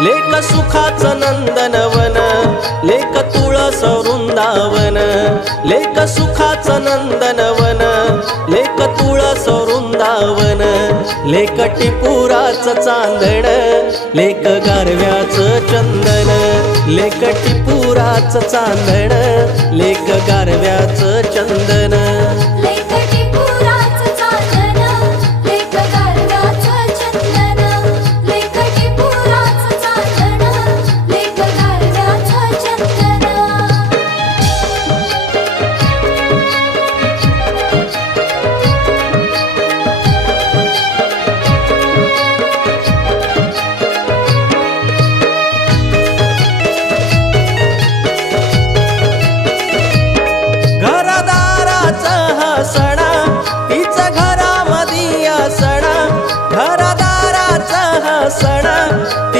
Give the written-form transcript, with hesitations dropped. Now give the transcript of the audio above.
लेक सुखाचं नंदनवन, लेक तुळस वृंदावन, लेक सुखाचं नंदनवन, लेक तुळस वृंदावन, लेक टिपुराचं चांदण, लेक गारव्याचं चंदन, लेक टिपुराचं चांदण, लेक गारव्याचं चंदन।